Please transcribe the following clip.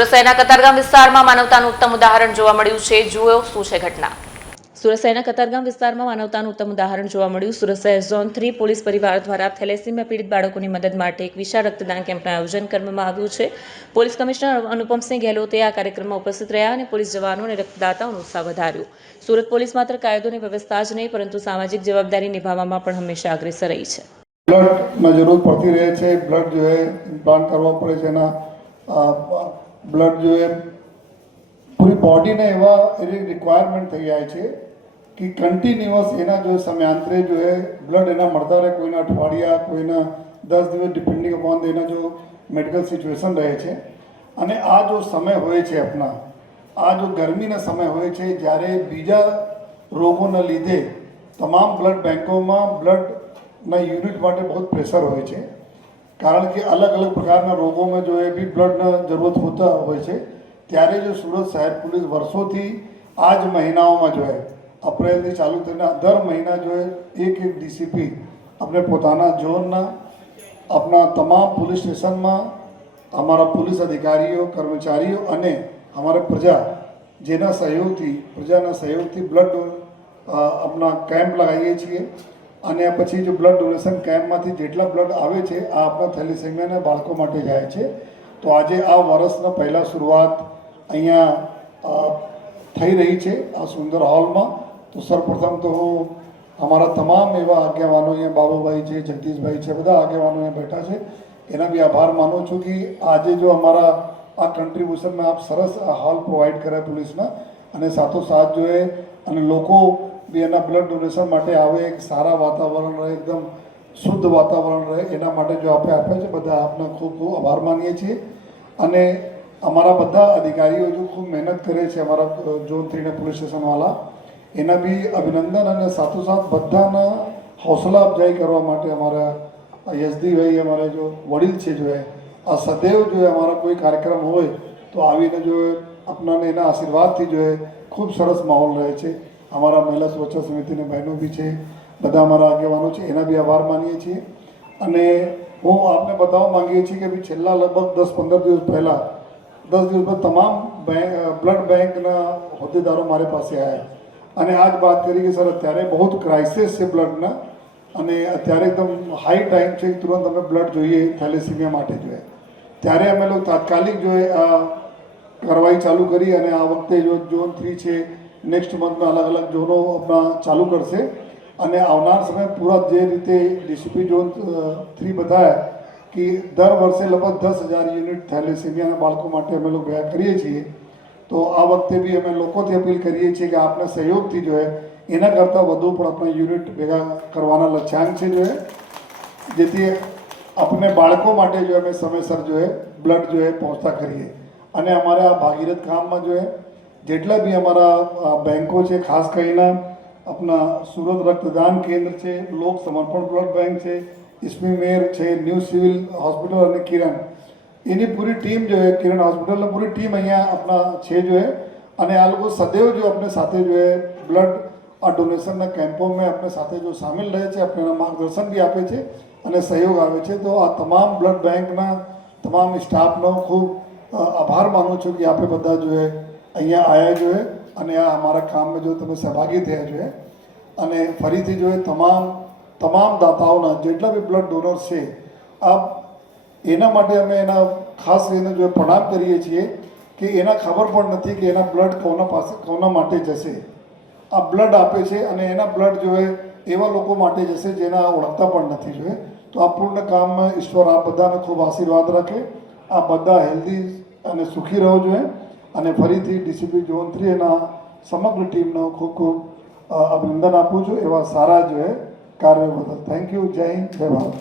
સુરત શહેરના કતારગામ વિસ્તારમાં માનવતાનું ઉત્તમ ઉદાહરણ જોવા મળ્યું છે. જુઓ શું છે ઘટના. સુરત શહેરના કતારગામ વિસ્તારમાં માનવતાનું ઉત્તમ ઉદાહરણ જોવા મળ્યું. સુરત શહેર ઝોન 3 પોલીસ પરિવાર દ્વારા થેલેસીમિયા પીડિત બાળકોની મદદ માટે એક વિશાળ રક્તદાન કેમ્પનું આયોજન કરવામાં આવ્યું છે. પોલીસ કમિશનર અનુપમસિંહ ગેહલોતે આ કાર્યક્રમમાં ઉપસ્થિત રહ્યા અને પોલીસ જવાનો અને રક્તદાતાઓનો ઉત્સાહ વધાર્યો. સુરત પોલીસ માત્ર કાયદો અને વ્યવસ્થા જ નહીં પરંતુ સામાજિક જવાબદારી નિભાવવામાં પણ હંમેશા અગ્રેસર રહી છે. બ્લડની જરૂર પડતી રહે છે. બ્લડ जो है इम्प्लांट करवा પડે છે. એના બ્લડ जो है પૂરી બોડીને એવા એની રિક્વાયરમેન્ટ થઈ જાય છે કે કન્ટિન્યુઅસ એના જો સમયાંતરે जो है બ્લડ એના મળતા રહે. કોઈના અઠવાડિયા, કોઈના 10 દિવસ ડિપેન્ડિંગ અપોન એના જો મેડિકલ સિચ્યુએશન રહે છે. અને આ જો સમય હોય છે આપણા, આ જો ગરમીના સમય હોય છે જ્યારે બીજા રોગોના લીધે તમામ બ્લડ બેંકોમાં બ્લડના યુનિટ માટે બહુ પ્રેશર હોય છે. કારણ કે અલગ અલગ પ્રકારના રોગોમાં જો એ બી બ્લડના જરૂરત હોતા હોય છે. ત્યારે જો સુરત શહેર પોલીસ વર્ષોથી આ જ મહિનાઓમાં જો અપ્રેલથી ચાલુ થઈને દર મહિના જો એક ડીસીપી આપણે પોતાના ઝોનના આપણા તમામ પોલીસ સ્ટેશનમાં અમારા પોલીસ અધિકારીઓ, કર્મચારીઓ અને અમારા પ્રજાના સહયોગથી બ્લડ આપણા કેમ્પ લગાવીએ છીએ. અને પછી જો બ્લડ ડોનેશન કેમ્પમાંથી જેટલા બ્લડ આવે છે આ આપણા થેલેસેમિયાના બાળકો માટે જાય છે. તો આજે આ વર્ષના પહેલાં શરૂઆત અહીંયા થઈ રહી છે આ સુંદર હોલમાં. તો સર્વપ્રથમ તો હું અમારા તમામ એવા આગેવાનો અહીંયા બાબુભાઈ છે, જગદીશભાઈ છે, બધા આગેવાનો અહીંયા બેઠા છે, એના બી આભાર માનું છું કે આજે જો અમારા આ કન્ટ્રીબ્યુશનમાં આપ સરસ આ હોલ પ્રોવાઈડ કર્યા પોલીસના. અને સાથોસાથ જો એ અને લોકો બી એના બ્લડ ડોનેશન માટે આવે, એક સારા વાતાવરણ રહે, એકદમ શુદ્ધ વાતાવરણ રહે, એના માટે જો આપણે આપે છે બધા આપને ખૂબ ખૂબ આભાર માનીએ છીએ. અને અમારા બધા અધિકારીઓ જો ખૂબ મહેનત કરે છે અમારા ઝોન 3ના પોલીસ સ્ટેશનવાળા, એના બી અભિનંદન. અને સાથોસાથ બધાના હૌસલા અફજાઈ કરવા માટે અમારા યશદીભાઈ અમારે જો વડીલ છે જો આ સદૈવ જો અમારા કોઈ કાર્યક્રમ હોય તો આવીને જો આપણાને એના આશીર્વાદથી જો ખૂબ સરસ માહોલ રહે છે. અમારા મહિલા સુરક્ષા સમિતિની બહેનો બી છે, બધા અમારા આગેવાનો છે, એના બી આભાર માનીએ છીએ. અને હું આપને બતાવવા માંગીએ છીએ કે ભાઈ છેલ્લા લગભગ 10-15 દિવસ પહેલાં 10 દિવસ પર તમામ બ્લડ બેંકના હોદ્દેદારો મારી પાસે આવ્યા અને આ જ વાત કરી કે સર અત્યારે બહુ ક્રાઇસિસ છે બ્લડના અને અત્યારે એકદમ હાઈ ટાઈમ છે કે તુરંત અમે બ્લડ જોઈએ થેલેસીમિયા માટે જોઈએ. ત્યારે અમે લોકો તાત્કાલિક જોઈએ આ કાર્યવાહી ચાલુ કરી અને આ વખતે જો ઝોન 3 છે નેક્સ્ટ મંથમાં અલગ અલગ ઝોનો આપણા ચાલુ કરશે. અને આવનાર સમય પૂરા જે રીતે ડીસીપી ઝોન 3 બતાવ્યા કે દર વર્ષે લગભગ 10,000 યુનિટ થેલેસીમિયાના બાળકો માટે અમે લોકો ભેગા કરીએ છીએ. તો આ વખતે બી અમે લોકોથી અપીલ કરીએ છીએ કે આપના સહયોગથી જો એના કરતાં વધુ પણ આપણા યુનિટ ભેગા કરવાના લક્ષ્યાંક છે જો જેથી આપણે બાળકો માટે જો અમે સમયસર જો બ્લડ જો પહોંચતા કરીએ. અને અમારા આ ભાગીરથ કામમાં જો જેટલા બી અમારા બેંકો છે, ખાસ કરીને આપણા સુરત રક્તદાન કેન્દ્ર છે, લોક સમર્પણ બ્લડ બેંક છે, ઇસ્મી મેર છે, ન્યૂ સિવિલ હોસ્પિટલ અને કિરણ, એની પૂરી ટીમ જો કિરણ હોસ્પિટલની પૂરી ટીમ અહીંયા આપણા છે જો અને આ લોકો સદૈવ જો આપણે સાથે જો બ્લડ આ ડોનેશનના કેમ્પોમાં આપણે સાથે જો સામેલ રહે છે, આપણે માર્ગદર્શન બી આપે છે અને સહયોગ આવે છે. તો આ તમામ બ્લડ બેંકના તમામ સ્ટાફનો ખૂબ આભાર માનું છું કે આપણે બધા જો અહીંયા આવ્યા જોઈએ અને આ અમારા કામમાં જો તમે સહભાગી થયા જોઈએ. અને ફરીથી જો તમામ દાતાઓના જેટલા બી બ્લડ ડોનર્સ છે આ એના માટે અમે એના ખાસ એને જો પ્રણામ કરીએ છીએ કે એના ખબર પણ નથી કે એના બ્લડ કોના માટે જશે. આ બ્લડ આપે છે અને એના બ્લડ જો એવા લોકો માટે જશે જેના ઓળખતા પણ નથી જોઈએ. તો આ પૂર્ણ કામમાં ઈશ્વર આ બધાને ખૂબ આશીર્વાદ રાખે, આ બધા હેલ્ધી અને સુખી રહો જોઈએ. અને ફરીથી ડીસીપી ઝોન 3 એના સમગ્ર ટીમનો ખૂબ ખૂબ અભિનંદન આપું છું એવા સારા જો કાર્ય બદલ. Thank you. જય હિન્દ, જય ભારત.